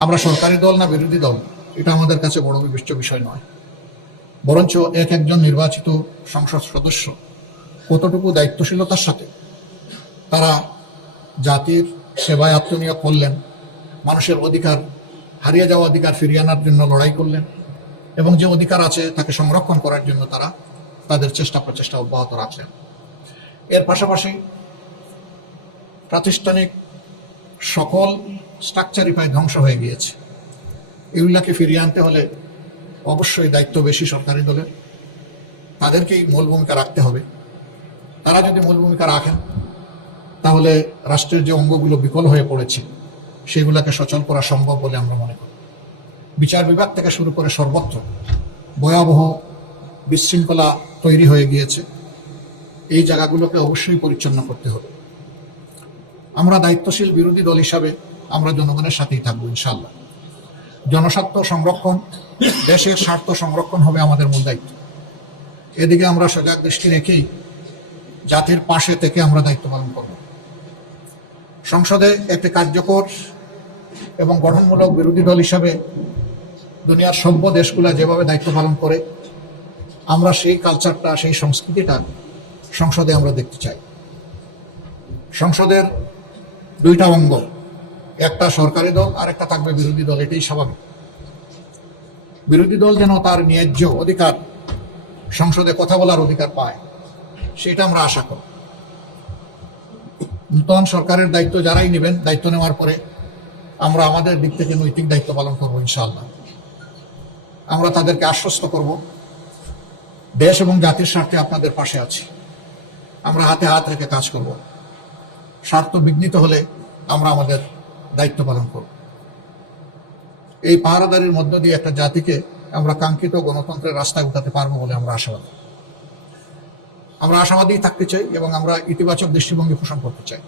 আমরা সরকারি দল না বিরোধী দল এটা আমাদের কাছে বড় বিবেচ্য বিষয় নয়, বরঞ্চ একজন নির্বাচিত সংসদ সদস্য কতটুকু দায়িত্বশীলতার সাথে তারা জাতির সেবায় আত্মনিয়োগ করলেন, মানুষের অধিকার, হারিয়ে যাওয়া অধিকার ফিরিয়ে আনার জন্য লড়াই করলেন, এবং যে অধিকার আছে তাকে সংরক্ষণ করার জন্য তারা তাদের প্রচেষ্টা অব্যাহত রাখলেন। এর পাশাপাশি প্রাতিষ্ঠানিক সকল স্ট্রাকচারই প্রায় ধ্বংস হয়ে গিয়েছে। এগুলাকে ফিরিয়ে আনতে হলে অবশ্যই দায়িত্ব বেশি সরকারি দলের, তাদেরকেই মূল ভূমিকা রাখতে হবে। তারা যদি মূল ভূমিকা রাখেন তাহলে রাষ্ট্রের যে অঙ্গগুলো বিকল হয়ে পড়েছে সেগুলোকে সচল করা সম্ভব বলে আমরা মনে করি। বিচার বিভাগ থেকে শুরু করে সর্বত্র ভয়াবহ বিশৃঙ্খলা তৈরি হয়ে গিয়েছে। এই জায়গাগুলোকে অবশ্যই পরিচ্ছন্ন করতে হবে। আমরা দায়িত্বশীল বিরোধী দল হিসাবে আমরা জনগণের সাথেই থাকবো ইনশাআল্লাহ। জনস্বার্থ সংরক্ষণ, দেশের স্বার্থ সংরক্ষণ হবে আমাদের মূল দায়িত্ব। এদিকে আমরা সজাগ দৃষ্টি রেখেই জাতির পাশে থেকে আমরা দায়িত্ব পালন করব। সংসদে একটি কার্যকর এবং গঠনমূলক বিরোধী দল হিসাবে দুনিয়ার সভ্য দেশগুলা যেভাবে দায়িত্ব পালন করে আমরা সেই কালচারটা, সেই সংস্কৃতিটা সংসদে আমরা দেখতে চাই। সংসদের দুইটা অঙ্গ, একটা সরকারি দল আর একটা থাকবে বিরোধী দল, এটাই স্বাভাবিক। বিরোধী দল যেন তার ন্যায্য অধিকার, সংসদে কথা বলার অধিকার পায়, সেটা আমরা আশা করি। নতুন সরকারের দায়িত্ব যারাই নেবেন, দায়িত্ব নেওয়ার পরে আমরা আমাদের দিক থেকে নৈতিক দায়িত্ব পালন করবো ইনশাআল্লাহ। আমরা তাদেরকে আশ্বস্ত করব, দেশ এবং জাতির স্বার্থে আপনাদের পাশে আছি। আমরা হাতে হাত রেখে কাজ করব। স্বার্থ বিঘ্নিত হলে আমরা আমাদের দায়িত্ব পালন করব। এই পাহারাদারির মধ্য দিয়ে একটা জাতিকে আমরা কাঙ্ক্ষিত গণতন্ত্রের রাস্তায় উঠাতে পারবো বলে আমরা আশাবাদী। আমরা আশাবাদী থাকতে চাই এবং আমরা ইতিবাচক দৃষ্টিভঙ্গি পোষণ করতে চাই।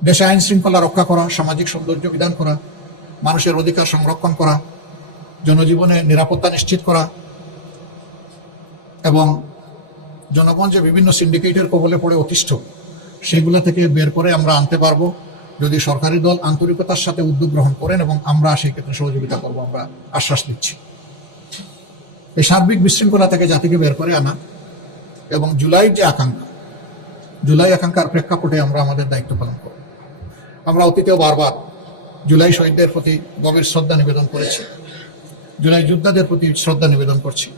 দেশে আইন শৃঙ্খলা রক্ষা করা, সামাজিক সৌন্দর্য বিধান করা, মানুষের অধিকার সংরক্ষণ করা, জনজীবনে নিরাপত্তা নিশ্চিত করা এবং জনগণ যে বিভিন্ন সিন্ডিকেটের কবলে পড়ে অতিষ্ঠ, সেগুলো থেকে বের করে আমরা আনতে পারবো যদি সরকারি দল আন্তরিকতার সাথে উদ্যোগ গ্রহণ করেন, এবং আমরা সেই ক্ষেত্রে সহযোগিতা করবো, আমরা আশ্বাস দিচ্ছি। এই সার্বিক বিশৃঙ্খলা থেকে জাতিকে বের করে আনা এবং জুলাইয়ের যে আকাঙ্ক্ষা, জুলাই আকাঙ্ক্ষার প্রেক্ষাপটে আমরা আমাদের দায়িত্ব পালন করব। আমরা অতীতেও বারবার জুলাই শহীদদের প্রতি গভীর শ্রদ্ধা নিবেদন করেছি, জুলাই যোদ্ধাদের প্রতি শ্রদ্ধা নিবেদন করছি।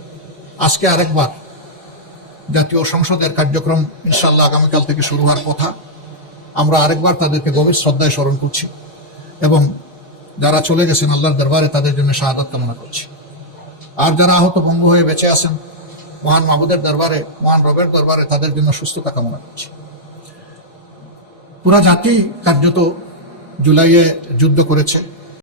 আজকে আরেকবার জাতীয় সংসদের কার্যক্রম ইনশাআল্লাহ আগামীকাল থেকে শুরু হওয়ার কথা, আমরা আরেকবার তাদেরকে গভীর শ্রদ্ধায় স্মরণ করছি এবং যারা চলে গেছেন আল্লাহর দরবারে তাদের জন্য শাহাদাত কামনা করছি। আর যারা আহত পঙ্গু হয়ে বেঁচে আছেন মহান মাহবুদের দরবারে, মহান রবের দরবারে তাদের জন্য সুস্থতা কামনা করছি। পুরা জাতি কার্যত জুলাইয়ে যুদ্ধ করেছে,